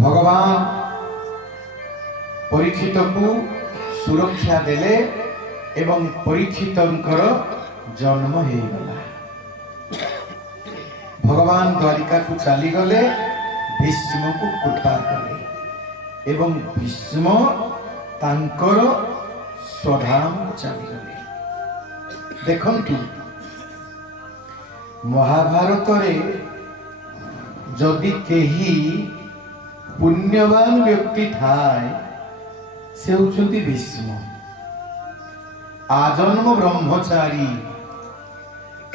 भगवान परीक्षित को सुरक्षा देले एवं परीक्षितंकर जन्म हो गला। भगवान द्वारिका को चली गले, भीष्म को कृपा कले एवं भीष्म तांकर स्वधाम चली गले। देखंतु महाभारत रे जदि केही पुण्यवान व्यक्ति थाए से होचंती भीष्म। आजन्म ब्रह्मचारी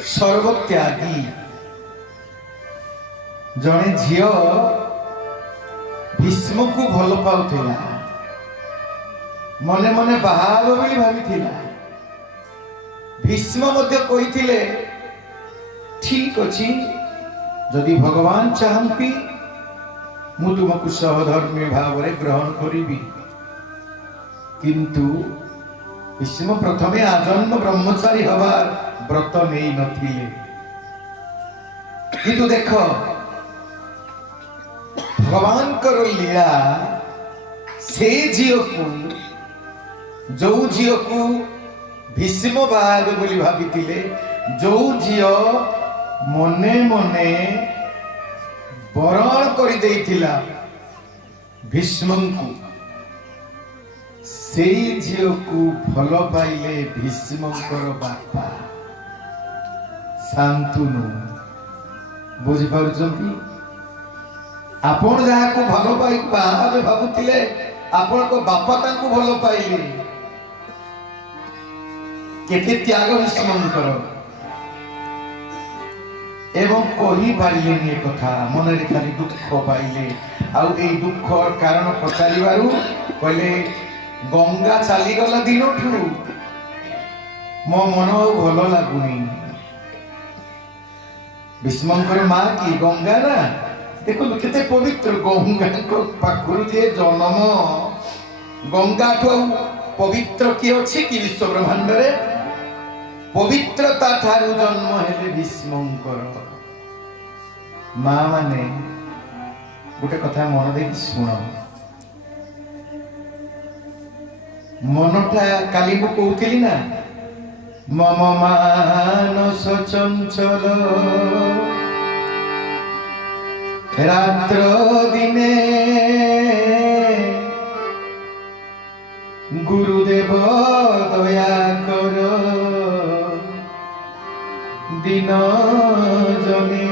सर्वत्यागी जने झियो भीष्म को भल पाउथिला, मने मने बाहाब बोली भाबिथिला। भीष्म मध्य कहिथिले ठीक अछि, जदि भगवान चाहंती मु तुमको सहधर्मी भाव में ग्रहण करिबी। किंतु भीष्म प्रथमे आजन्म ब्रह्मचारी हबार व्रत नहीं नथिले। किंतु देख भगवान कर लीला, से झील को जो झील को भीष्म बाग बोली भाबिथिले, जो झील मने मने बरण कर देइथिला भीष्म को, से झील को भल पाइले भीष्मकर बापा शांतनु। बुझी पारुछंती? आपण जहा को भल पाई बाहाबे भाबुथिले, आपण को बापा तांको भल पाइले। केते त्याग भीष्मकर एवं कही पारिलेनी कथा, मन खाली दुख पाइले। आउ ए दुखर कारण पचारिबारु कहले गंगा चलीगला दिन मो मन भल लगुनी। भीष्मकर माँ की गंगा ना, देखो केते पवित्र गंगा को पाखरु जे जन्म। गंगा ठो पवित्र की अछि कि विश्व ब्रह्मांड रे? पवित्रता ठारू जन्म हेले भीष्मकर। माँ माने गोटे कथा मन दे शुण। मनटा काली को कहूली ना, मम मानस चंचल रात्र दिने गुरुदेव दया कर दिन जने।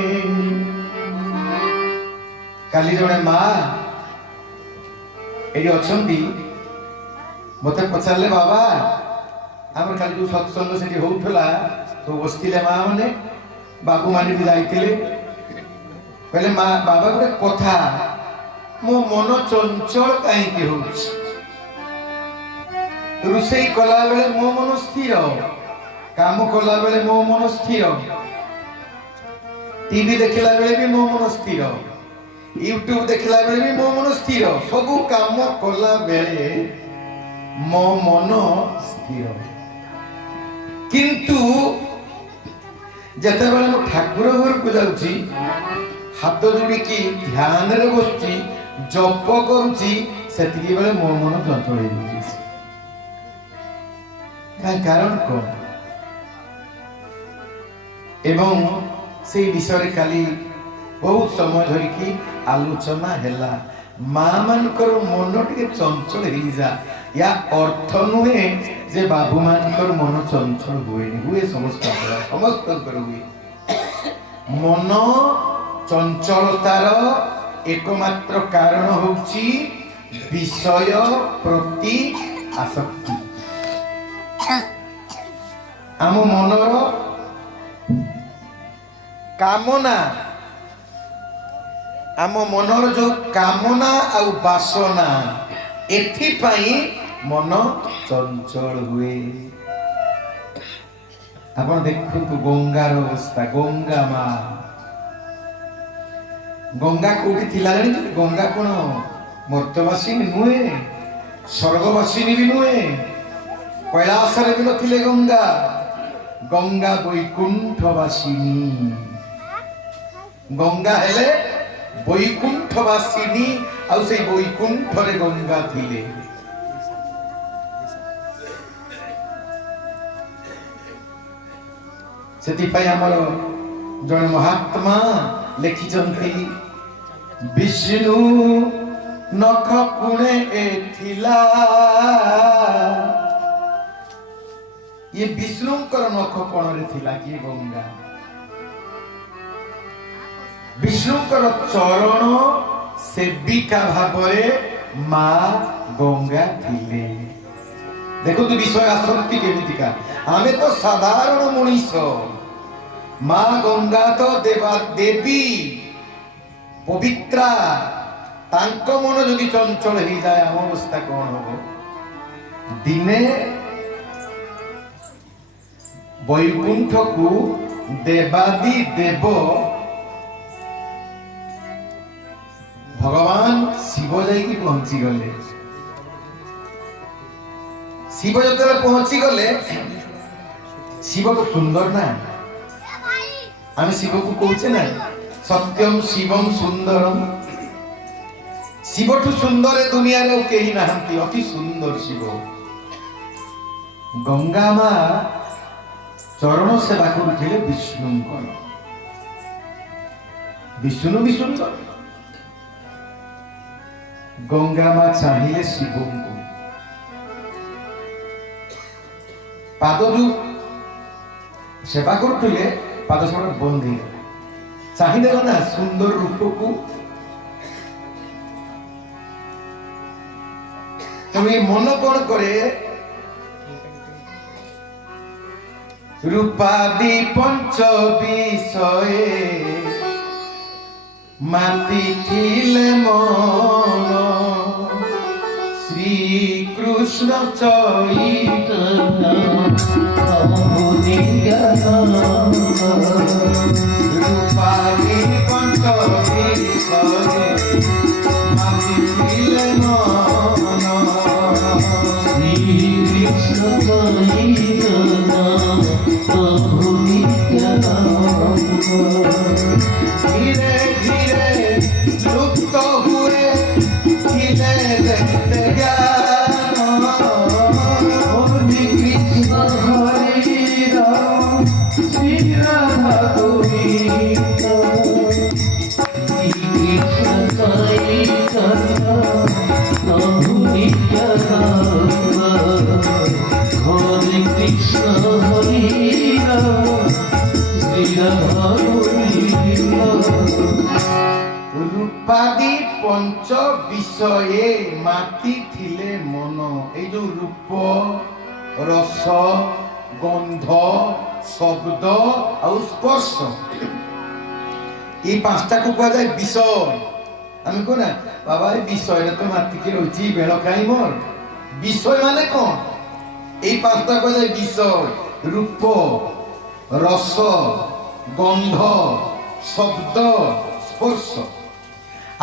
काली जड़े माँ ये अच्छी मत पचारे बाबा आम काली जो सत्संग से होता तो बसते माँ मैंने बाबू माने भी जाते कहले माँ बाबा गोटे कथा मो मन चंचल कहीं रोषई कला बेले मो मन स्थिर, काम कला बेले मो मन स्थिर, टीवी देखला बेले भी मो मन स्थिर, यूट्यूब देखला बेले भी मो मन स्थिर, सबू काम कला बेले मो मन स्थिर। किंतु जते बेले मो ठाकुर घर को जाउची, हाथ जोड़ी की ध्यान रे बसची, जप करूची, सेतिकी बेले मो मन चंचल हो जाउची। का कारण कौन? एवं से विषय काली बहुत समय धरिकी आलोचना हैला। माँ मानकर मन टे चंचल हो जा, या अर्थ नुहे जे बाबू मानकर मन चंचल हुए हुए समस्त हुए। मन चंचलतार एकमात्र कारण होची विषय प्रति आसक्ति। आम मनर कामना, आम मनर जो कामना आउ बासना, एथिपाई मन चंचल हुए। आपण देखु गंगार अवस्था, गंगा माँ, गंगा कोठी थिला जानि? गंगा कोन मर्त्यवासिनी नुहे, स्वर्गवासिनी भी नुहे, कैलाश रे भी नथिले गंगा। गंगा वैकुंठवासिनी, गंगा हेले वैकुंठवासिनी ଆଉ ସେଇ ବୈକୁଣ୍ଠରେ ଗଙ୍ଗା ଥିଲେ। ସେଥିପାଇଁ ଆମର ଜଣେ ମହାତ୍ମା ଲେଖିଛନ୍ତି ବିଷ୍ଣୁ ନଖ କୁଣେ ଥିଲା। ଇଏ ବିଷ୍ଣୁଙ୍କର ନଖ କୋଣରେ ଥିଲା କିଏ ଗଙ୍ଗା। ବିଷ୍ଣୁଙ୍କର ଚରଣ ସେବିକା ଭାବରେ ମା ଗଙ୍ଗା ଥିଲେ। ଦେଖନ୍ତୁ ବିଷୟ ଆସକ୍ତି କେମିତିକା। ଆମେ ତ ସାଧାରଣ ମଣିଷ, ମା ଗଙ୍ଗା ତ ଦେବୀ ପବିତ୍ରା। ତାଙ୍କ ମନ ଯଦି ଚଞ୍ଚଳ ହେଇଯାଏ ଆମ ଅବସ୍ଥା କଣ ହବ? ଦିନେ ବୈକୁଣ୍ଠକୁ ଦେବାଦି ଦେବ ଭଗବାନ ଶିବ ଯାଇକି ପହଞ୍ଚିଗଲେ। ଶିବ ଯେତେବେଳେ ପହଞ୍ଚିଗଲେ, ଶିବ ତ ସୁନ୍ଦର ନା, ଆମେ ଶିବକୁ କହୁଛେ ନା ସତ୍ୟମ୍ ଶିବମ୍ ସୁନ୍ଦରମ୍। ଶିବଠୁ ସୁନ୍ଦର ଏ ଦୁନିଆରେ ଆଉ କେହି ନାହାନ୍ତି, ଅତି ସୁନ୍ଦର ଶିବ। ଗଙ୍ଗା ମା ଚରଣ ସେବା କରୁଥିଲେ ବିଷ୍ଣୁଙ୍କର। ବିଷ୍ଣୁ ବି ସୁନ୍ଦର। ଗଙ୍ଗା ମା ଚାହିଁଲେ ଶିବଙ୍କୁ, ପାଦ ଯୋଉ ସେବା କରୁଥିଲେ ପାଦ ସେବା ବନ୍ଦ ହେଇଗଲା। ଚାହିଁଦେଲା ନା ସୁନ୍ଦର ରୂପକୁ। ତେଣୁ ଏ ମନ କଣ କରେ, রূপাদি পঞ্চ বিষয়ে মাতিছিলে মন, শ্রীকৃষ্ণ চৈতন্য রূপাদি পঞ্চ বিষয়ে মাতিছিলে মন, শ্রীকৃষ্ণ চৈতন্য ধীরে ধীরে লুপ্ত হুয়ে ধীরে দেখতে জ্ঞান, কৃষ্ণ হরি রাম শ্রী রাধা গোবিন্দ, কৃষ্ণ চৈতন্য প্রভু নিত্যানন্দ, হরে কৃষ্ণ হরি রাম শ্রী রাধা গোবিন্দ। রূপাদি পঞ্চ বিষয়ে মাতিଥିଲେ মন। এই যে রূপ, রস, গন্ধ, শব্দ ଆଉ স্পর্শ, এই পাঁচটাକୁ କୁହାଯାଏ বিষয়। আমি কো না বাবা এই বিষয়টা তো মাতিকি রয়েছি বেল খাই মোর। বিষয় মানে কোন? এই পাঁচটা কুহাଯାଏ বিষয়। রূপ, রস, গন্ধ, শব্দ, স্পর্শ।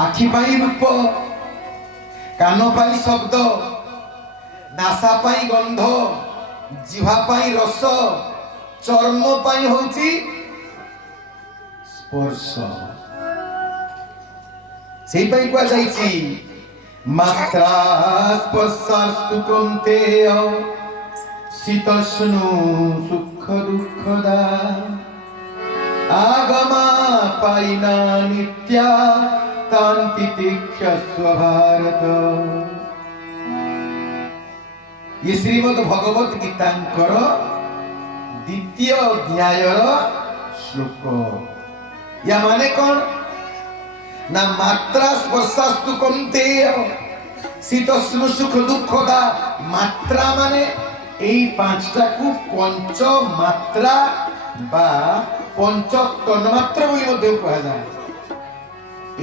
আখি পাই রূপ, কান পাই শব্দ, নাসা পাই গন্ধ, জিহ্বা পাই রস, চর্ম পাই হଉଛି স্পর্শ। সেইপাই কুହାଯାଇଛି মাত্রা স্পর্শাস্তু কৌন্তেয় শীতোষ্ণ সুখ দুঃখদা আগমা পাইনা নিত্যা তান্তি তিক্ষস্ব ভারত। ये श्रीमद भगवत गीतांकर द्वितीय अध्यायर श्लोक। या माने कौन ना मात्रा स्पर्शास्तु कौन्तेय शीतोष्ण सुख दुःखदा। मात्रा माने এই পাঁচটাକୁ পঞ্চ মাত্রা বা পঞ্চ তন্মাত্রা বলি ମଧ୍ୟ କୁହାଯାଏ।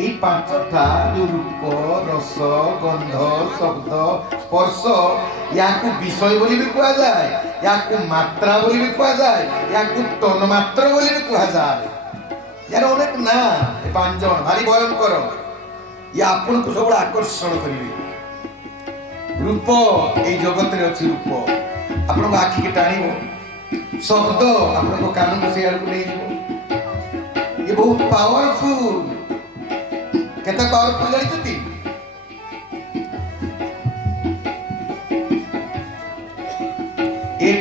এই পাঁচটা রূপ, রস, গন্ধ, শব্দ, স্পর্শ, ইয়াকু বিষয় বলি ବି କୁହାଯାଏ, ইয়াকু মাত্রা বলি ବି କୁହାଯାଏ, ইয়াকু তন্মাত্রা বলি ବି କୁହାଯାଏ। यार অনেক না। এই পাঁচজন ভারি ভয়ঙ্কর। ইয়া ଆପଣଙ୍କୁ ସବୁବେଳେ আকর্ষণ କରିବେ। রূপ এই জগତରେ ଅଛି। রূপ ଆପଣଙ୍କ ଆଖିକି ଟାଣିବ, ଶବ୍ଦ ଆପଣଙ୍କ କାନକୁ ସେଇଆଡ଼କୁ ନେଇଯିବ। ଏ ବହୁତ ପାୱାରଫୁଲ। କେତେ ପାୱାରଫୁଲ ଜାଣିଛନ୍ତି?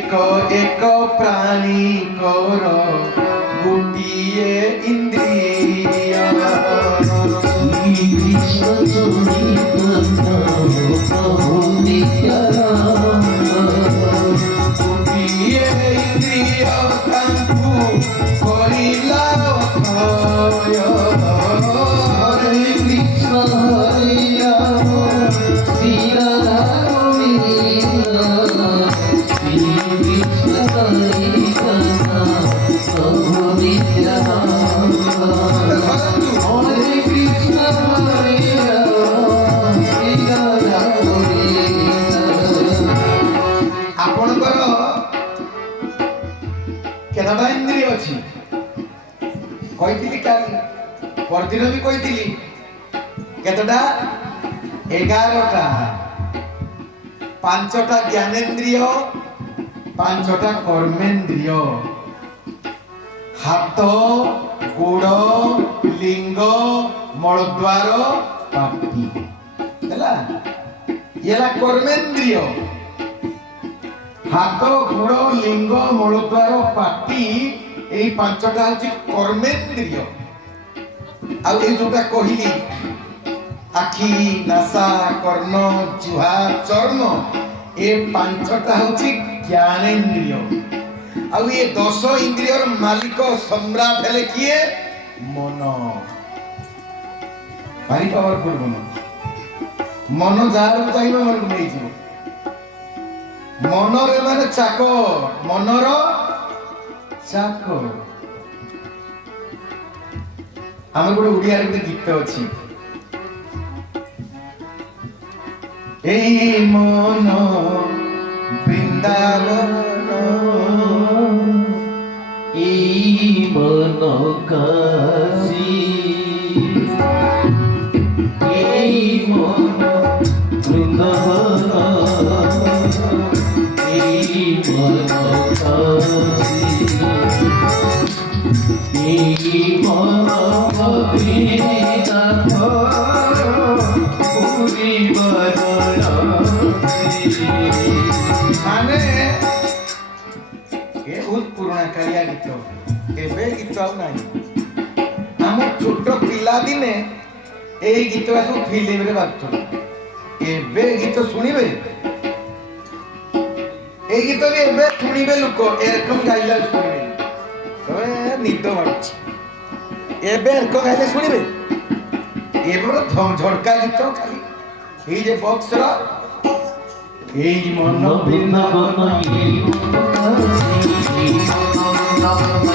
ଏକ ଏକ ପ୍ରାଣୀଙ୍କର ଗୋଟିଏ ଇନ୍ଦ୍ରିୟ। ଗୋଟିଏ ଇନ୍ଦ୍ରିୟ ତାଙ୍କୁ କରିଲା ଅଥୟ। ହରେ କୃଷ୍ଣ ହରେ ରାମ ଶ୍ରୀ ରାଧା ଗୋବିନ୍ଦ ଶ୍ରୀ କୃଷ୍ଣ ହରେ କୃଷ୍ଣ ପ୍ରଭୁ ନିତ୍ୟାନନ୍ଦ। ହରେ କୃଷ୍ଣ ହରେ ରାମ ଶ୍ରୀ ରାଧା ଗୋବିନ୍ଦ। ଆପଣଙ୍କର କେତେଟା ଇନ୍ଦ୍ରିୟ ଅଛି କହିଥିଲି, କାଲି ପରଦିନ ବି କହିଥିଲି କେତେଟା? 11ଟା। 5ଟା ଜ୍ଞାନେନ୍ଦ୍ରିୟ, 5ଟା କର୍ମେନ୍ଦ୍ରିୟ। ହାତ, ଗୋଡ଼, ଲିଙ୍ଗ, ମଳଦ୍ୱାର, ପାଟି ହେଲା, ଏଲା କର୍ମେନ୍ଦ୍ରିୟ। ହାତ, ଗୋଡ଼, ଲିଙ୍ଗ, ମଳଦ୍ୱାର, ପାଟି, এই 5টা হচ্ছে কর্মেন্দ্রিয়। আর এই যেটা কহিলি আখি, নাসা, কর্ণ, জিহ্বা, চর্ম, এই 5টা হচ্ছে জ্ঞানেন্দ্রিয়। আর এই 10 ইন্দ্রিয়র মালিক সম্রাট হলে কিয়ে? মন। ভারি পাওয়ারফুল মন। মন যার চাইবে মন নেইଯିବ। মনরে মানে চাকর, মনর চাকর। আমার গোটে ওড়িয়ার গোটে গীত ଅଛି, এই মন বৃন্দাবন, এই মন কাশী, এই মন বৃন্দাবন, এই মন কাশী, এই মন বৃন্দাবন পুরী বারাণসী। মানে এ বহুত পুরোনা কালিয়া গীত, এবে গীত আর নাই। আমার ছোট পিলা দিনে এই গীত সব ফিল্মরে বাজতো। এবে গীত শুনিবে, এই গীত ବି ଏବେ শুনিবে লোক এরকম গাইলে শুনিবে, তবে নিদ মারছে। এবে এরকম গাইলে শুনিবে, এবার ঝড়কা গীত খালি এই যে বক্সর এই মন বৃন্দাবন, এই মন কাশী, এই মন বৃন্দাবন,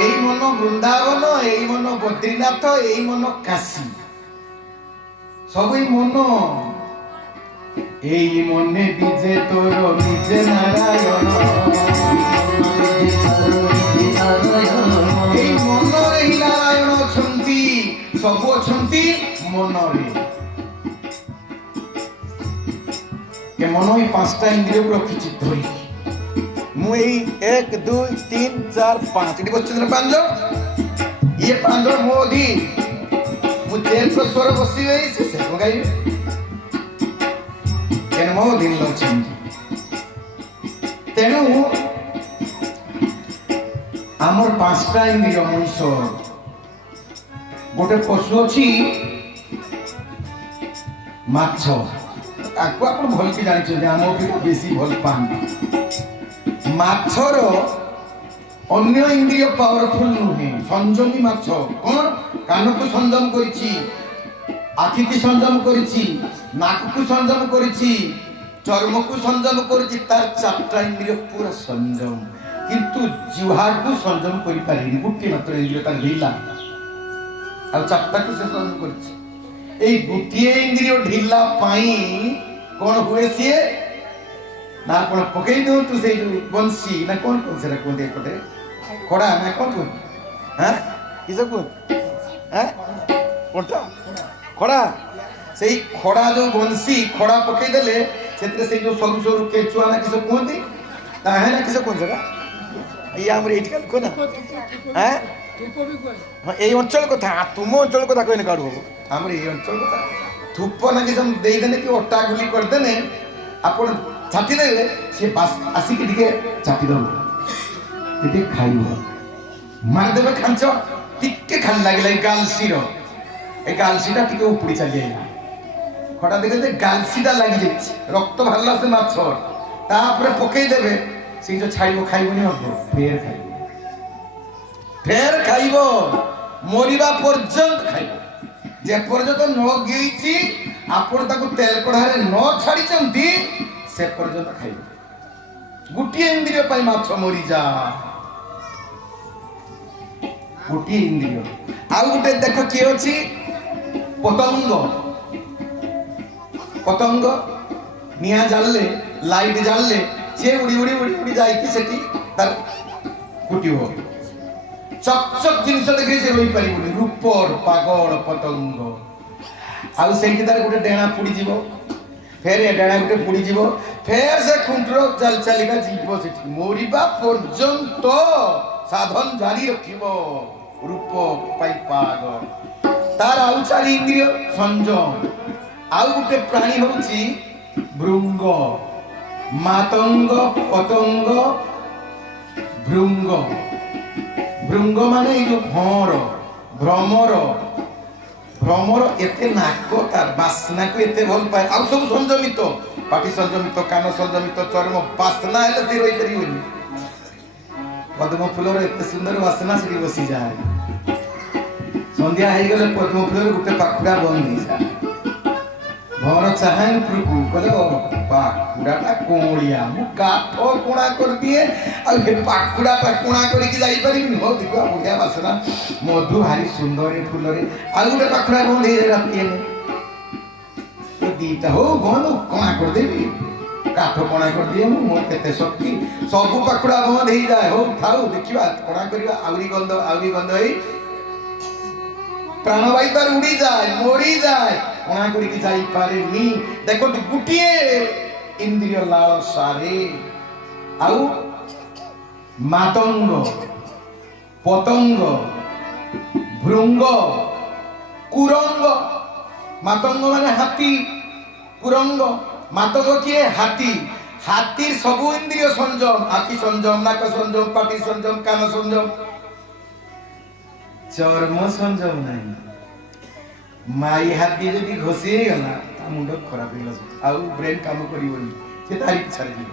এই মন বৃন্দাবন, এই মন বদ্রীনাথ, এই মন কাশী, সবই মন। এই মনে বিজে তোর নিজে নারায়ণ, এই মନରେ ହିଁ ନାରାୟଣ ଅଛନ୍ତି, ସବୁ ଅଛନ୍ତି ମନରେ। ଏ ମନ ଏଇ 5ଟା ଇନ୍ଦ୍ରିୟକୁ ରଖିଛି ଧରିକି। ମୁଁ ଏଇ 1 2 3 4 5 ଏଠି ବସିଛନ୍ତି 5, ଇଏ 5 ମୋ ଅଧୀନ। ମୁଁ ଚେୟାର ସ୍ୱର ବସିବେ, ସେ ସେକ ଗାଇବେ, ତେଣୁ ମୋ ଅଧୀନ ଅଛନ୍ତି। ତେଣୁ ଆମର 5ଟା ଇନ୍ଦ୍ରିୟ ମଣିଷ। ଗୋଟେ ପଶୁ ଅଛି ମାଛ, ତାକୁ ଆପଣ ଭଲକି ଜାଣିଛନ୍ତି, ଆମ ଅପେକ୍ଷା ବେଶୀ ଭଲ ପାଆନ୍ତି। ମାଛର ଅନ୍ୟ ଇନ୍ଦ୍ରିୟ ପାୱାରଫୁଲ ନୁହେଁ, ସଂଯମୀ ମାଛ। କ'ଣ? କାନକୁ ସଂଯମ କରିଛି, ଆଖିକୁ ସଂଯମ କରିଛି, ନାକକୁ ସଂଯମ କରିଛି, ଚର୍ମକୁ ସଂଯମ କରିଛି, ତାର 4ଟା ଇନ୍ଦ୍ରିୟ ପୁରା ସଂଯମ। କିନ୍ତୁ ଜିହ୍ବାକୁ ସଂଯମ କରିପାରିନି, ଗୋଟିଏ ମାତ୍ର ଇନ୍ଦ୍ରିୟ ତାର ଢିଲା, ଆଉ 4ଟାକୁ ସେ ସଂଯମ କରିଛି। ଏଇ ଗୋଟିଏ ଇନ୍ଦ୍ରିୟ ଢିଲା ପାଇଁ କ'ଣ ହୁଏ? ସିଏ ନା ଆପଣ ପକେଇ ଦିଅନ୍ତୁ ସେଇ ଯୋଉ ବଂଶୀ ନା କଣ କୁହନ୍ତି ସେଟା କୁହନ୍ତି ଏପଟେ ଖଡ଼ା ନା କଣ କୁହନ୍ତି ହଁ କିସ କୁହନ୍ତି କଣ୍ଟା ଖଡ଼ା ସେଇ ଖଡ଼ା ଯୋଉ ବଂଶୀ ଖଡ଼ା ପକେଇଦେଲେ ସେଥିରେ ସେଇ ଯୋଉ ସରୁ ସରୁ କେଚୁଆ ନା କିସ କୁହନ୍ତି ତାହା ନା କିସ କୁହନ୍ତି ସେଟା ଏଇ ଆମର ଏଇଠି କାଲି କୁହ ନା ହଁ ଏଇ ଅଞ୍ଚଳ କଥା ତୁମ ଅଞ୍ଚଳ କଥା କହିଲେ କାଢୁ ହବ ଆମର ଏଇ ଅଞ୍ଚଳ କଥା ଧୂପ ନା କିସ ଦେଇଦେଲେ କି ଅଟା ଗୁଲି କରିଦେଲେ ଆପଣ ଛାଟି ଦେଲେ ସେ ଆସିକି ଟିକେ ଚାଟି ଦବ ଟିକେ ଖାଇବ ମାରିଦେବେ ଖାଞ୍ଚ ଟିକେ ଖାଲି ଲାଗିଲା ଏଇ ଗାଲସିର এই গালসিটা টিকে উপড়ি চালিয়ে আইলা খটা দেখে যে গালসিটা লাগি যাচ্ছে রক্ত ভাল্লা সে মাছর তারপরে পকেই দেবে সেই যে ছাড়িব খাইবনি হব ফের খাইব মরিবা পর্যন্ত খাইব যে পর্যন্ত ন গিয়েছি আপন তাকে তেল কড়ারে ন ছাড়িছন্তি সে পর্যন্ত খাইব গোটিয়ে ইন্দ্রিয় পাই মাছ মরি যা গোটিয়ে ইন্দ্রিয় ଆଉ ଗୋଟେ ଦେଖ କିଏ ଅଛି ପତଙ୍ଗ ପତଙ୍ଗ ନିଆଁ ଜାଳିଲେ ଲାଇଟ୍ ଜାଳିଲେ ସିଏ ଉଡ଼ି ଉଡ଼ି ଉଡ଼ି ଉଡ଼ି ଯାଇକି ସେଠି ତାର ଫୁଟିବ ଚକ୍ ଚକ୍ ଜିନିଷ ଦେଖିଲେ ସେ ରହିପାରିବନି ରୂପର ପାଗଳ ପତଙ୍ଗ ଆଉ ସେଇଠି ତାର ଗୋଟେ ଡେଣା ପୋଡ଼ିଯିବ ଫେର ଏ ଡେଣା ଗୋଟେ ପୋଡ଼ିଯିବ ଫେର ସେ ଖୁଣ୍ଟର ଚାଲି ଚାଲିକା ଯିବ ସେଠି ମରିବା ପର୍ଯ୍ୟନ୍ତ ସାଧନ ଜାରି ରଖିବ রূপ পাই পাগ তার আউ চারি ইন্দ্রিয় সংযম আউ গোটে প্রাণী হচ্ছে ভৃঙ্গ মাতঙ্গ পতঙ্গ ভৃঙ্গ ভৃঙ্গ মানে এই যে ভঁর ভ্রমর ভ্রমর এতে নাক তার বাসনাকে এতে ভাল পায় আউ সব সংযমিত পাটি সংযমিত কান সংযমিত চর্ম বাসনা হলে সে রই পারিবনি পদ্ম ফুলর এতে সুন্দর বাসনা সেটি বসি যায় সন্ধ্যা হয়ে গেলে পদ্ম ফুলের গোটে পাখুড়া বন্ধ হয়ে যায় ভর চাহাই উপরকু কলে ও পাখুড়াটা কোঁড়িয়া মু কাঠ কোণা করে দিয়ে আর হে পাখুড়াটা কোণা করিকি যাইপারিবিনি হো দেখবা বঢ়িয়া বাসনা মধু ভারি সুন্দর এ ফুলরে আর গোটে পাখুড়া বন্ধ হয়ে যায় রাতি এনে দিটা হো বন্ধ কোণা କରିଦେବି কাঠ কোণা କରିଦିଏ ମୁଁ ମୋର କେତେ ଶକ୍ତି ସବୁ ପାଖୁଡା ବନ୍ଦ ହେଇଯାଏ ହଉ ଥାଉ ଦେଖିବା କୋଣା କରିବା ଆହୁରି ଗନ୍ଧ ହେଇ ପ୍ରାଣବାୟୁ ତାର ଉଡି যায় ମରି যায় କୋଣା କରିକି ଯାଇପାରେନି ଦେଖନ୍ତୁ ଗୋଟିଏ ଇନ୍ଦ୍ରିୟ ଲାଳସାରେ ଆଉ ମାତଙ୍ଗ ପତଙ୍ଗ ଭୃଙ୍ଗ କୁରଙ୍ଗ ମାତଙ୍ଗ ମାନେ ହାତୀ কুরঙ্গ মাতঙ্গ কিয়ে হাতি হাতির সবু ইন্দ্রিয় সংযম আখি সংযম নাক সংযম পাটি সংযম কান সংযম চর্ম সংযম নাই মাই হাতি যদি ঘষি গলা তা মুন্ড খারাপ হয়ে গেছে আউ ব্রেন কাম করিবনি সে তার ইচ্ছারে দিব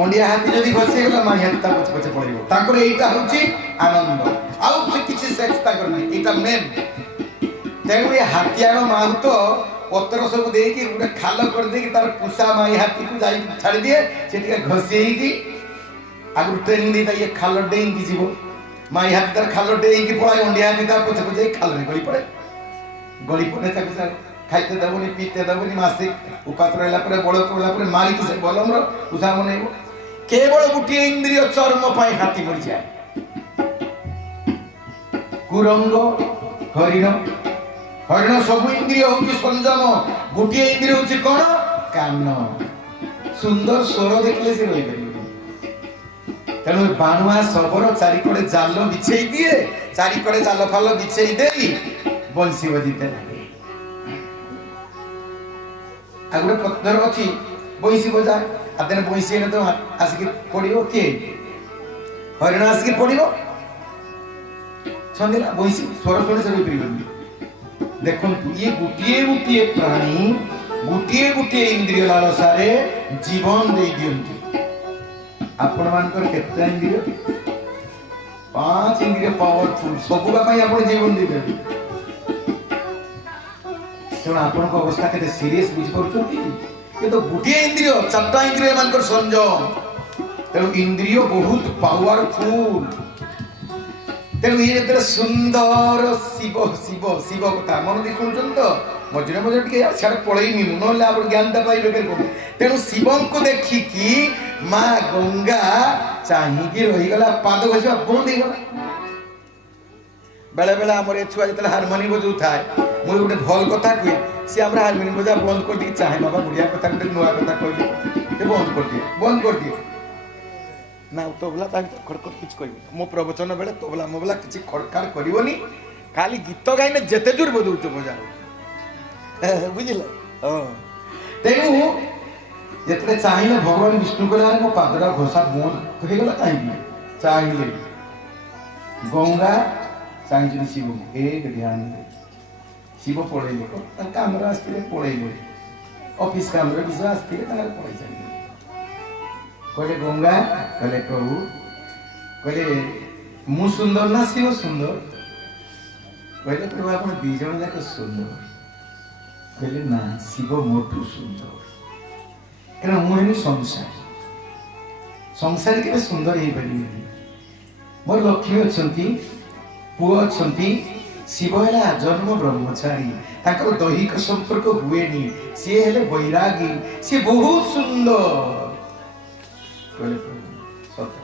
অন্ডিয়া হাতি যদি ঘষি গলা মাই হাতি তা পছে পছে পড়িব তারপর এইটা হচ্ছে আনন্দ আউ কিছু সেক্স তাকর নাই এটা মেন তেমন এই হাতিয়ার মাহুত পত্র সবু ଦେଇକି ଗୋଟେ ଖାଲ କରିଦେଇକି ତାର ପୁଷା ମାଇ ହାତୀକୁ ଯାଇ ଛାଡ଼ି ଦିଏ ସେ ଟିକେ ଘଷେଇକି ଆଗରୁ ଟ୍ରେନିଂ ଦେଇ ଇଏ ଖାଲ ଡେଇଁକି ଯିବ ମାଇ ହାତୀ ତାର ଖାଲ ଡେଇଁକି ପଳାଏ ଅଣ୍ଡିଆ ହାତୀ ତା ପଛେ ପଛେ ଖାଲରେ ଗଳି ପଡ଼େ ତାକୁ ଖାଇତେ ଦେବନି ପିଇତେ ଦେବନି ମାସେ ଉପାସ ରହିଲା ପରେ ବଳ କଲା ପରେ ମାରିକି ସେ ବଲମର ପୁଷା ବନେଇବ କେବଳ ଗୋଟିଏ ଇନ୍ଦ୍ରିୟ ଚର୍ମ ପାଇଁ ହାତୀ ମରିଯାଏ କୁରଙ୍ଗ ହରିଣ হরিণ সবু ইন্দ্রিয় হচ্ছে সংযম গোটিয়ে ইন্দ্রিয় হচ্ছে কোন কান সুন্দর স্বর দেখলে সে রইপারিব তেমন বাণুয়া সবর চারিকড়ে জাল বিছাই দিয়ে চারিকড়ে জাল ফাল বিছাই দেই বংশী বজিতে লাগে আর গোটে পত্র অছি বংশী বজা হাতে বংশী এনে তো আসিকি পড়িব কে হরিণ আসিকি পড়িব সন্ধিলা বংশী স্বর শুনে সে রইপারিবনি দেখন্তু ইয়ে গোটিয়ে প্রাণী গোটিয়ে ইন্দ্রিয় লালসারে জীবন দেই দিয়ନ୍ତି আপন মানকর কেতে ইন্দ্রিয় 5 ইন্দ্রিয় পাওয়ারফুল সবুকা পাই আপন জীবন দিবেন তেমন আপনার অবস্থা কেতে সিরিয়াস বুঝি পারছন্তি কিন্তু গোটিয়ে ইন্দ্রিয় চারটা ইন্দ্রিয় মানকর সংযম তেমন ইন্দ্রিয় বহুত পাওয়ারফুল তেমন ইয়ে যেতে সুন্দর শিব শিব শিব কথা মনে দিয়ে শুনছেন তো ମଝିରେ ମଝିରେ ଟିକେ ସିଆଡ଼େ ପଳେଇନି ମୁଁ, ନହେଲେ ଆପଣ ଜ୍ଞାନଟା ପାଇବେ କେମିତି? ତେଣୁ ଶିବଙ୍କୁ ଦେଖିକି ମା ଗଙ୍ଗା ଚାହିଁକି ରହିଗଲା, ପାଦ ଘଷିବା ବନ୍ଦ ହେଇଗଲା। বেলে বেলে আমার এ ছুয়া যেতে হারমোনি বজাউ থাকে, মুই গোটে ভাল কথা কুয়ে, সি আমরা হারমোনি বজা বন্ধ করে দিয়ে চাহে বাবা বুড়িয়া কথা গোটে নূয়া কথা কইলি সে বন্ধ করে দিয়ে না তবলা তা খড়খড় কিছু কইবি, মো প্রবচন বেলে তবলা মোবলা কিছু খড়খাড় করিবনি, খালি গীত গাইলে যেতে জোর বজাউছ বজাও, বুঝিল? তেণু যেতে চাহিলে ভগবান বিষ্ণু কলে আরে মো পাদটা ঘষা বন্ধ হয়ে গেল কাহিঁকি চাহিলে গঙ্গা ଚାହିଁଛନ୍ତି ଶିବକୁ ଏକ ଧ୍ୟାନ ଶିବ ପଳେଇଲେ ତାଙ୍କ କାମରେ ଆସିଥିଲେ, ପଳେଇଲେ ଅଫିସ କାମରେ ବିଷୟ ଆସିଥିଲେ, ତାଙ୍କର ପଳେଇ ଚାଲିଲେ। କହିଲେ ଗଙ୍ଗା, କହିଲେ ପ୍ରଭୁ, କହିଲେ ମୁଁ ସୁନ୍ଦର ନା ଶିବ ସୁନ୍ଦର? କହିଲେ ପ୍ରଭୁ ଆପଣ ଦି ଜଣ ଯାକ ସୁନ୍ଦର। କହିଲେ ନା, ଶିବ ମୋଠୁ ସୁନ୍ଦର, କାରଣ ମୁଁ ହେଲି ସଂସାରୀ, ସଂସାରୀ କେବେ ସୁନ୍ଦର ହେଇପାରିବେନି। ମୋର ଲକ୍ଷ୍ମୀ ଅଛନ୍ତି, ପୁଅ ଅଛନ୍ତି, ଶିବ ହେଲା ଆଜନ୍ମ ବ୍ରହ୍ମଚାରୀ, ତାଙ୍କର ଦୈହିକ ସମ୍ପର୍କ ହୁଏନି, ସିଏ ହେଲେ ବୈରାଗୀ, ସିଏ ବହୁତ ସୁନ୍ଦର। କହିଲେ ସତ,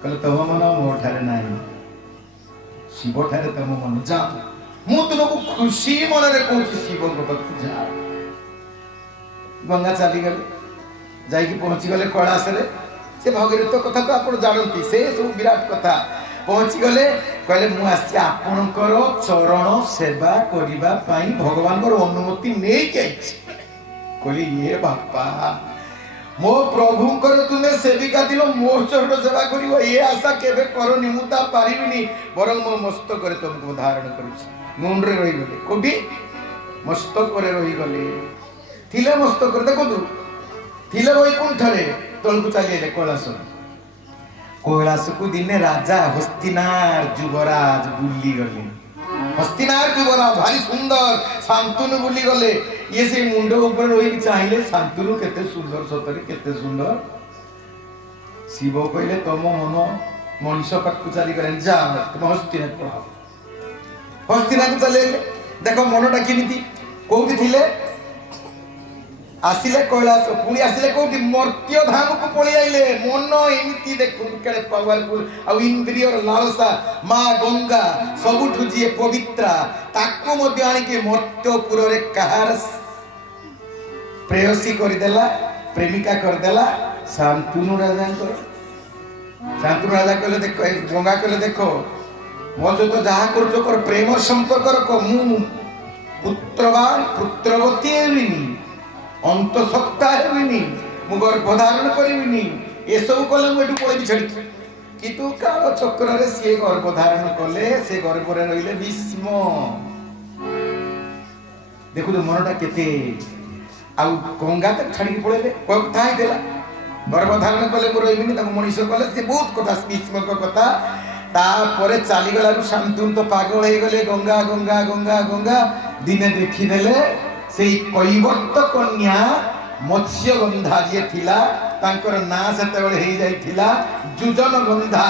କହିଲେ ତମ ମନ ମୋ ଠାରେ ନାହିଁ, ଶିବ ଠାରେ ତମ ମନ, ଯାଅ ମୁଁ ତୁମକୁ ଖୁସି ମନରେ କହୁଛି ଶିବଙ୍କ ପାଖକୁ ଯାଅ। ଗଙ୍ଗା ଚାଲିଗଲେ, ଯାଇକି ପହଞ୍ଚିଗଲେ କୈଳାସରେ। ସେ ଭଗୀରଥ କଥା ତ ଆପଣ ଜାଣନ୍ତି, ସେ ସବୁ ବିରାଟ କଥା। ପହଞ୍ଚିଗଲେ, କହିଲେ ମୁଁ ଆସିଛି ଆପଣଙ୍କର ଚରଣ ସେବା କରିବା ପାଇଁ, ଭଗବାନଙ୍କର ଅନୁମତି ନେଇକି ଆଇଛି। କହିଲି ଇଏ ବାପା, ମୋ ପ୍ରଭୁଙ୍କର ତୁମେ ସେବିକା ଦିନ ମୋ ଚରଣ ସେବା କରିବ, ଏ ଆଶା କେବେ କରନି, ମୁଁ ତା ପାରିବିନି, ବରଂ ମୋ ମସ୍ତକରେ ତମକୁ ଧାରଣ କରୁଛି। ମୁଣ୍ଡରେ ରହିଗଲେ, କୋଉଠି? ମସ୍ତକରେ ରହିଗଲେ। ଥିଲେ ମସ୍ତକରେ, ଦେଖନ୍ତୁ ଥିଲେ ବୈକୁଣ୍ଠରେ, ତଳକୁ ଚାଲିଗଲେ କୈଳାସ। কৈলাসକୁ ଦିନେ ରାଜା ହସ୍ତିନାର ଯୁବରାଜ ବୁଲିଗଲେ। ହସ୍ତିନାର ଯୁବରାଜ ଭାରି ସୁନ୍ଦର, ଶାନ୍ତନୁ ବୁଲିଗଲେ। ଇଏ ସେଇ ମୁଣ୍ଡ ଉପରେ ରହିକି ଚାହିଁଲେ, ଶାନ୍ତନୁ କେତେ ସୁନ୍ଦର, ସତରେ କେତେ ସୁନ୍ଦର। ଶିବ କହିଲେ ତମ ମନ ମଣିଷ ପାଖକୁ ଚାଲିଗଲେଣି, ଯା ତମ ହସ୍ତିନାଥ ପଳାଅ। ହସ୍ତିନାଥ ଚାଲିଗଲେ। ଦେଖ ମନଟା କେମିତି, କୋଉଠି ଥିଲେ? ଆସିଲେ କୈଳାସ, ପୁଣି ଆସିଲେ କୋଉଠି? ମର୍ତ୍ୟ ଧାମକୁ ପଳେଇ ଆଇଲେ। ମନ ଏମିତି ଦେଖନ୍ତୁ କେଡ଼େ ପାୱାରଫୁଲ, ଆଉ ଇନ୍ଦ୍ରିୟର ଲାଳସା। ମା ଗଙ୍ଗା ସବୁଠୁ ଯିଏ ପବିତ୍ରା, ତାକୁ ମଧ୍ୟ ଆଣିକି ମର୍ତ୍ୟପୁରରେ କାହାର ପ୍ରେୟସୀ କରିଦେଲା, ପ୍ରେମିକା କରିଦେଲା ଶାନ୍ତନୁ ରାଜାଙ୍କର। ଶାନ୍ତନୁ ରାଜା କହିଲେ, ଦେଖ ଗଙ୍ଗା କହିଲେ, ଦେଖ ମୋ ସହିତ ଯାହା କରୁଛ କର, ପ୍ରେମର ସମ୍ପର୍କ ରଖ, ମୁଁ ପୁତ୍ରବାନ ପୁତ୍ରବତୀ ହେବିନି, ଅନ୍ତଃସତ୍ତା ହେବିନି, ମୁଁ ଗର୍ଭଧାରଣ କରିବିନି, ଏସବୁ କଲେ ମୁଁ ଏଠୁ ପଳେଇବି ଛାଡ଼ିକି। କିନ୍ତୁ କାଳ ଚକ୍ରରେ ସିଏ ଗର୍ଭଧାରଣ କଲେ, ସେ ଗର୍ଭରେ ରହିଲେ ଭୀଷ୍ମ। ଦେଖୁଛୁ ମନଟା କେତେ। ଆଉ ଗଙ୍ଗା ତାକୁ ଛାଡ଼ିକି ପଳେଇଲେ, କଥା ହେଇଥିଲା, ଗର୍ଭଧାରଣ କଲେ ମୁଁ ରହିବିନି, ତାକୁ ମଣିଷ କଲେ, ସେ ବହୁତ କଥା ଭୀଷ୍ମଙ୍କ କଥା। ତାପରେ ଚାଲିଗଲାରୁ ଶାନ୍ତନୁ ତ ପାଗଳ ହେଇଗଲେ, ଗଙ୍ଗା ଗଙ୍ଗା ଗଙ୍ଗା ଗଙ୍ଗା। ଦିନେ ଦେଖିଦେଲେ ସେଇ କୈବର୍ତ୍ତ କନ୍ୟା ମତ୍ସ୍ୟଗନ୍ଧା ଯିଏ ଥିଲା, ତାଙ୍କର ନାଁ ସେତେବେଳେ ହେଇଯାଇଥିଲା ଯୁଜନଗନ୍ଧା।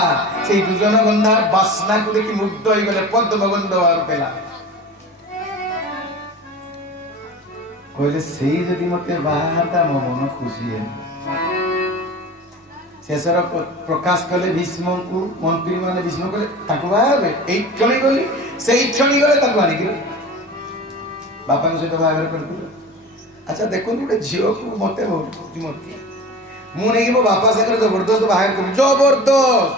ସେଇ ଯୁଜନଗନ୍ଧା ବାସ୍ନାକୁ ଦେଖି ମୁଗ୍ଧ ହେଇଗଲେ, ପଦ୍ମଗନ୍ଧ ବାହାରୁଥିଲା। କହିଲେ ସେଇ ଯଦି ମତେ ବାହା ହନ୍ତା ମୋ ମନ ଖୁସି ହେଲା। ଶେଷର ପ୍ରକାଶ କଲେ ଭୀଷ୍ମଙ୍କୁ, ମନ୍ତ୍ରୀ ମାନେ ଭୀଷ୍ମ କଲେ ତାକୁ ବାହା ହେବେ। ଏଇ କ୍ଷଣି ଗଲି, ସେଇ କ୍ଷଣି ଗଲେ ତାକୁ ଆଣିକି ବାପାଙ୍କ ସହିତ ବାହାଘର କରିଥିଲେ। ଆଚ୍ଛା ଦେଖନ୍ତୁ, ଗୋଟେ ଝିଅକୁ ମତେ ମୁଁ ନେଇକି ମୋ ବାପା ସାଙ୍ଗରେ ଜବରଦସ୍ତ ବାହାଘର କଲି, ଜବରଦସ୍ତ।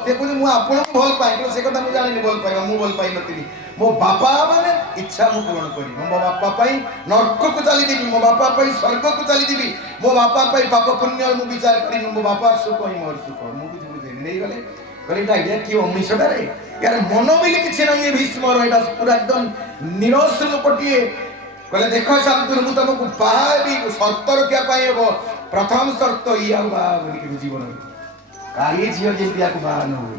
ସେ କହୁଛି ମୁଁ ଆପଣଙ୍କୁ ଭଲ ପାଏ, କିନ୍ତୁ ସେ କଥା ମୁଁ ଜାଣିନି ଭଲ ପାଇବା, ମୁଁ ଭଲ ପାଇନଥିଲି। ମୋ ବାପା ମାନେ ଇଚ୍ଛା ମୁଁ ପୂରଣ କରିବି, ମୋ ବାପା ପାଇଁ ନର୍କକୁ ଚାଲିଯିବି, ମୋ ବାପା ପାଇଁ ସ୍ୱର୍ଗକୁ ଚାଲିଯିବି, ମୋ ବାପା ପାଇଁ ପାପ ପୁଣ୍ୟ ମୁଁ ବିଚାର କରିବି, ମୋ ବାପାର ସୁଖ ହିଁ ମୋର ସୁଖ। ମୁଁ କିଛି ବୁଝେନି, ନେଇଗଲେ କହିଲେ ଏଇଟା କି ଅମିଷଟାରେ, ୟାର ମନ ବୋଲି କିଛି ନାହିଁ। ଏ ଭୀଷ୍ମର ଏଇଟା ପୁରା ଏକଦମ ନିରସ ଲୋକଟିଏ। କହିଲେ ଦେଖ ଶାନ୍ତନୁ, ମୁଁ ତମକୁ ବାହା ହେବି, ସର୍ତ୍ତ ରଖିବା ପାଇଁ ହେବ। ପ୍ରଥମ ସର୍ତ୍ତ, ଇଏ ଆଉ ବାହା ହେବନି କେବେ ଜୀବନରେ, କାଳିଏ ଝିଅ ଯେମିତି ୟାକୁ ବାହା ନ ହୁଏ।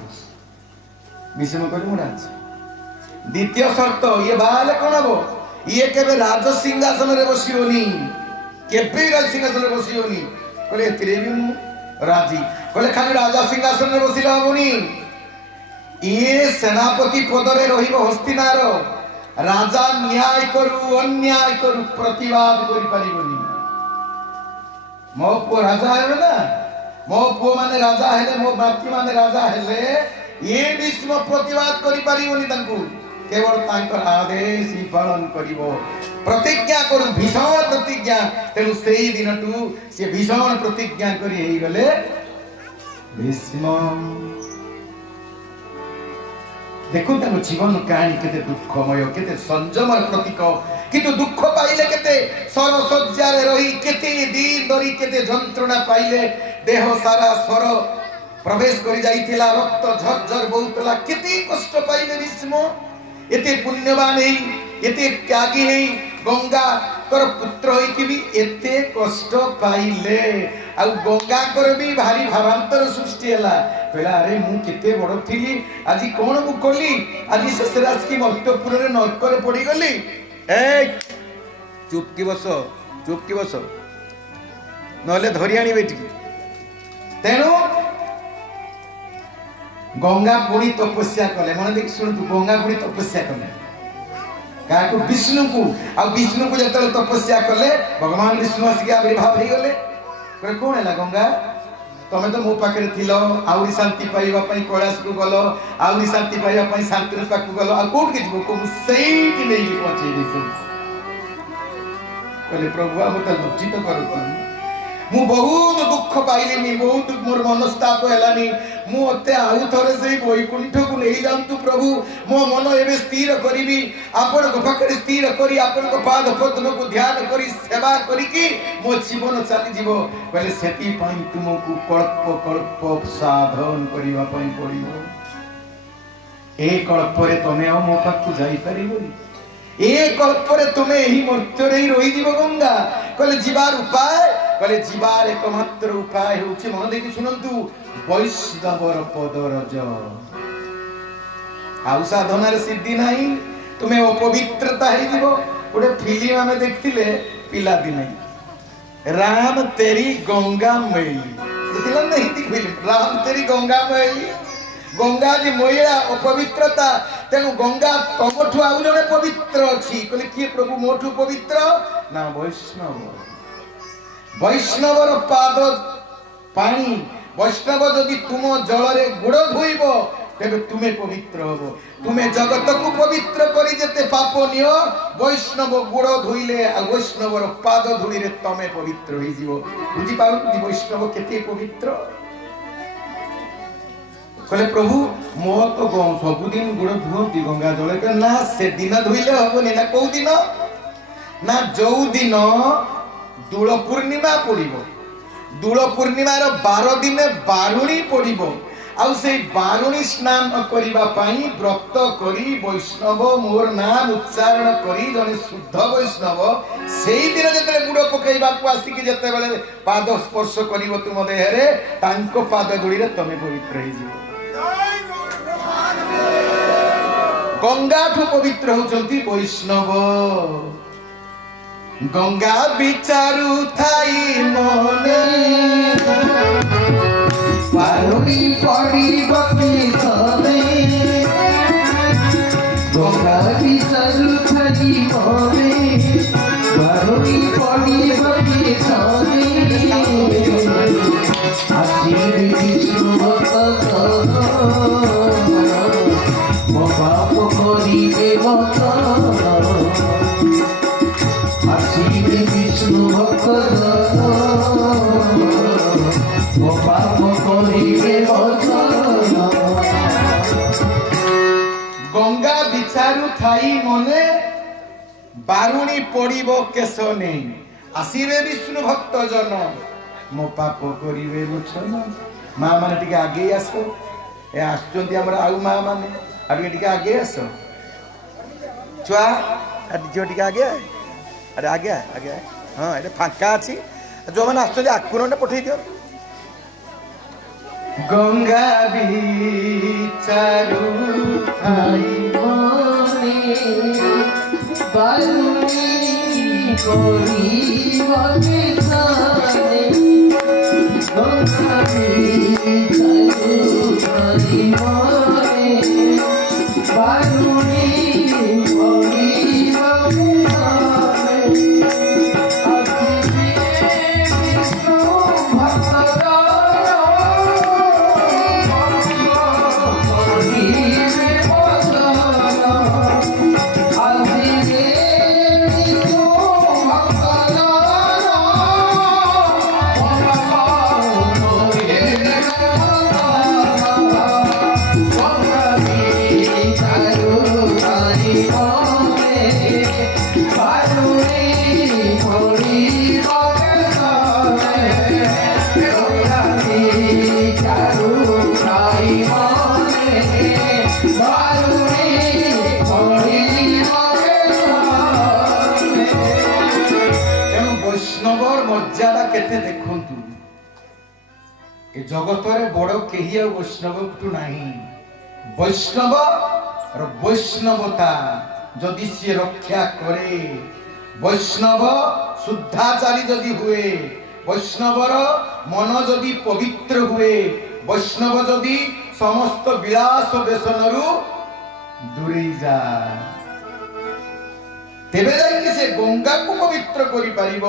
ଭୀଷ୍ମ କହିଲେ ମୁଁ ରାଜି। ଦ୍ୱିତୀୟ ସର୍ତ୍ତ, ଇଏ ବାହା ହେଲେ କଣ ହବ? ଇଏ କେବେ ରାଜସିଂହାସନରେ ବସିବନି, କେବେ ରାଜସିଂହାସନରେ ବସିବନି। କହିଲେ ଏଥିରେ ବି ମୁଁ ରାଜି। କହିଲେ ଖାଲି ରାଜସିଂହାସନରେ ବସିଲେ ହବନି, ଇଏ ସେନାପତି ପଦରେ ରହିବ ହସ୍ତିନାର, রাজা ন্যায় করু অন্যায় করু প্রতিবাদ করি পারিবনি। মো পুଅ রাজা হেবে না, মো পুଅ মানে রাজা হেলে, মো ବାପି ମାନେ ରାଜା ହେଲେ ଏ ଭୀଷ୍ମ ପ୍ରତିବାଦ କରି ପାରିବନି ତାଙ୍କୁ। କେବଳ ତାଙ୍କର ଆଦେଶ ହିଁ ପାଳନ କରିବ। ପ୍ରତିଜ୍ଞା କରୁ ଭୀଷଣ ପ୍ରତିଜ୍ଞା। ତେଣୁ ସେଇ ଦିନଠୁ ସେ ଭୀଷଣ ପ୍ରତିଜ୍ଞା କରି ହେଇଗଲେ ଭୀଷ୍ମ। দেখুন তাଙ୍କ জীবন কাহিনী কেতে দুঃখময়, কেতে সংযমর প্রতীক। কিন্তু দুঃখ পাইলে কেতে সরসজ্জারে রহি কেতে দিন ধরি কেতে যন্ত্রণা পাইলে, দেহ সারা স্বর প্রবেশ করে যাইতিলা, রক্ত ঝরঝর বউতলা, কেতে কষ্ট পাইলে ভীষ্ম। এতে পুণ্যবান হেই, এতে ত্যাগী হেই, গঙ্গার পুত্র হইকি বি এতে কষ্ট পাইলে। ଆଉ ଗଙ୍ଗାଙ୍କର ବି ଭାରି ଭାବାନ୍ତର ସୃଷ୍ଟି ହେଲା। କହିଲା ଆରେ ମୁଁ କେତେ ବଡ଼ ଥିଲି, ଆଜି କଣ ମୁଁ କଲି? ଆଜି ଶେଷରେ ଆସିକି ମର୍ତ୍ତ୍ୟପୁରରେ ନର୍କରେ ପଡ଼ିଗଲି। ଚୁପକି ବସ, ଚୁପକି ବସ, ନହେଲେ ଧରି ଆଣିବେ ଟିକେ। ତେଣୁ ଗଙ୍ଗା ପୁଣି ତପସ୍ୟା କଲେ। ମନେ ଦେଖି ଶୁଣନ୍ତୁ, ଗଙ୍ଗା ପୁଣି ତପସ୍ୟା କଲେ କାହାକୁ? ବିଷ୍ଣୁକୁ। ଆଉ ବିଷ୍ଣୁକୁ ଯେତେବେଳେ ତପସ୍ୟା କଲେ, ଭଗବାନ ବିଷ୍ଣୁ ଆସିକି ଆବିର୍ଭାବ ହେଇଗଲେ। କଣ ହେଲା ଗଙ୍ଗା, ତମେ ତ ମୋ ପାଖରେ ଥିଲ, ଆହୁରି ଶାନ୍ତି ପାଇବା ପାଇଁ କୈଳାସକୁ ଗଲ, ଆହୁରି ଶାନ୍ତି ପାଇବା ପାଇଁ ଶାନ୍ତିର ପାଖକୁ ଗଲ, ଆଉ କୋଉଠିକି ଯିବ? ମୁଁ ସେଇଠି ନେଇକି ପହଞ୍ଚେଇବି ପ୍ରଭୁ। କହିଲେ ପ୍ରଭୁ ମତେ ଲଜ୍ଜିତ କରୁଛନ୍ତି, ମୁଁ ବହୁତ ଦୁଃଖ ପାଇଲିନି, ବହୁତ ମୋର ମନସ୍ତାପ ହେଲାନି, ମୁଁ ମତେ ଆଉ ଥରେ ସେଇ ବୈକୁଣ୍ଠକୁ ନେଇଯାଆନ୍ତୁ ପ୍ରଭୁ। ମୋ ମନ ଏବେ ସ୍ଥିର କରିବି, ଆପଣଙ୍କ ପାଖରେ ସ୍ଥିର କରି ଆପଣଙ୍କ ପାଦ ପଦ୍ମକୁ ଧ୍ୟାନ କରି ସେବା କରିକି ମୋ ଜୀବନ ଚାଲିଯିବ। କହିଲେ ସେଥିପାଇଁ ତୁମକୁ କଳ୍ପ କଳ୍ପ ସାଧନ କରିବା ପାଇଁ ପଡ଼ିବ। ଏ କଳ୍ପରେ ତମେ ଆଉ ମୋ ପାଖକୁ ଯାଇପାରିବନି, ଏ କଳ୍ପରେ ତୁମେ ଏହି ମର୍ତ୍ତ୍ୟରେ ହିଁ ରହିଯିବ ଗଙ୍ଗା। କହିଲେ ଯିବାର ଉପାୟ? କହିଲେ ଯିବାର ଏକମାତ୍ର ଉପାୟ ହେଉଛି, ମନ ଦେଇକି ଶୁଣନ୍ତୁ, ବୈଷ୍ଣବର ପଦରଜ। ଆଉ ସାଧନାରେ ସିଦ୍ଧି ନାହିଁ, ତୁମେ ଅପବିତ୍ରତା ହେଇଯିବ। ଗୋଟେ ଫିଲ୍ମ ଆମେ ଦେଖିଥିଲେ ପିଲାଦିନେ, ରାମ ତେରି ଗଙ୍ଗା ମୈଳି, ଦେଖିଲା ନା ହିନ୍ଦୀ ଫିଲ୍ମ, ରାମ ତେରି ଗଙ୍ଗା ମୈଳି। ଗଙ୍ଗା ଯେ ମହିଳା ଅପବିତ୍ରତା, ତେଣୁ ଗଙ୍ଗା ତମଠୁ ଆଉ ଜଣେ ପବିତ୍ର ଅଛି। କହିଲେ କିଏ ପ୍ରଭୁ ମୋଠୁ ପବିତ୍ର? ନା ବୈଷ୍ଣବ। ବୈଷ୍ଣବର ପାଦ ପାଣି, ବୈଷ୍ଣବ ଯଦି ତୁମ ଜଳରେ ଗୋଡ଼ ଧୋଇବ ତେବେ ତୁମେ ପବିତ୍ର ହବ। ତୁମେ ଜଗତକୁ ପବିତ୍ର କରି ଯେତେ ପାପ ନିଅ, ବୈଷ୍ଣବ ଗୋଡ଼ ଧୋଇଲେ ଆଉ ବୈଷ୍ଣବର ପାଦ ଧୂଳିରେ ତମେ ପବିତ୍ର ହେଇଯିବ। ବୁଝିପାରୁଛନ୍ତି ବୈଷ୍ଣବ କେତେ ପବିତ୍ର? କହିଲେ ପ୍ରଭୁ ମୋ ତ ସବୁଦିନ ଗୋଡ଼ ଧୁଅନ୍ତି ଗଙ୍ଗା ଜଳରେ। ନା ସେଦିନ ଧୋଇଲେ ହବନି। ନା କୋଉ ଦିନ? ନା ଯୋଉ ଦିନ ଦୋଳ ପୂର୍ଣ୍ଣିମା ପଡ଼ିବ, ଦୋଳ ପୂର୍ଣ୍ଣିମାର 12 ଦିନେ ବାରୁଣୀ ପଡ଼ିବ, ଆଉ ସେଇ ବାରୁଣୀ ସ୍ନାନ କରିବା ପାଇଁ ବ୍ରତ କରି ବୈଷ୍ଣବ ମୋର ନାମ ଉଚ୍ଚାରଣ କରି ଜଣେ ଶୁଦ୍ଧ ବୈଷ୍ଣବ ସେଇଦିନ ଯେତେବେଳେ ବୁଡ଼ ପକେଇବାକୁ ଆସିକି ଯେତେବେଳେ ପାଦ ସ୍ପର୍ଶ କରିବ ତୁମ ଦେହରେ, ତାଙ୍କ ପାଦ ଧୂଳିରେ ତମେ ପବିତ୍ର ହେଇଯିବ। ଗଙ୍ଗାଠୁ ପବିତ୍ର ହଉଛନ୍ତି ବୈଷ୍ଣବ। ଗଙ୍ଗା ବିଚାରୁ ଥାଇ ମନେ, ବାରୁଣୀ ପଡ଼ିବ କିଶୋରେ, ଗଙ୍ଗା ବିଚାରୁ ଥାଇ ମନେ, ବାରୁଣୀ ପଡ଼ିବ କିଶୋରେ, ଆସିବେ ବିଷ୍ଣୁ ଭକ୍ତ, ମୋ ପାପ କରିବେ ଭକ୍ତ, ଆସିବେ ବିଷ୍ଣୁ ଭକ୍ତ, ମୋ ପାପ କରିବେ ଭକ୍ତ। ଗଙ୍ଗା ବିଚାରୁ ଥାଇ ମନେ, ବାରୁଣୀ ପଡ଼ିବ କେଶ ନେଇ, ଆସିବେ ବିଷ୍ଣୁ ଭକ୍ତ ଜନ, ମୋ ପାପ କରିବେ ଲୋଚନ। ମା ମାନେ ଟିକେ ଆଗେଇ ଆସ, ଏ ଆସୁଛନ୍ତି ଆମର ଆଉ ମା ମାନେ, ଆଉ ଟିକେ ଆଗେଇ ଆସ। ଛୁଆ ଝିଅ ଟିକେ ଆଗେ, ଆରେ ଆଜ୍ଞା ଆଜ୍ଞା, ହଁ ଏଠି ଫାଙ୍କା ଅଛି, ଯୋଉମାନେ ଆସୁଛନ୍ତି ଆକୁ ନହେଲେ ପଠେଇ ଦିଅ। ଗଙ୍ଗା ବିଚାରୁ ଥାଇ ମନେ, ବାରୁଣୀ ପଡ଼ିବ କେଶରେ, ଗଙ୍ଗା ବିଚାରୁ ଥାଇ ମନେ, ବାରୁଣୀ ପଡ଼ିବ বৈষ্ণবর মর্যাদা কেতে দেখন্তু এ জগতরে বড় কেহি আর বৈষ্ণবଠୁ ନାହିଁ বৈষ্ণব আর বৈষ্ণবতা যদি সে রক্ষা করে বৈষ্ণব শুদ্ধাচারী যদি হুয়ে বৈষ্ণবর মন যদি পবিত্র হুয়ে বৈষ্ণব যদি সমস্ত বিলাস ব্যসনরু দূরেই যায় তেবে যাইকি সে গঙ্গাକୁ পবিত্র କରି ପାରିବ।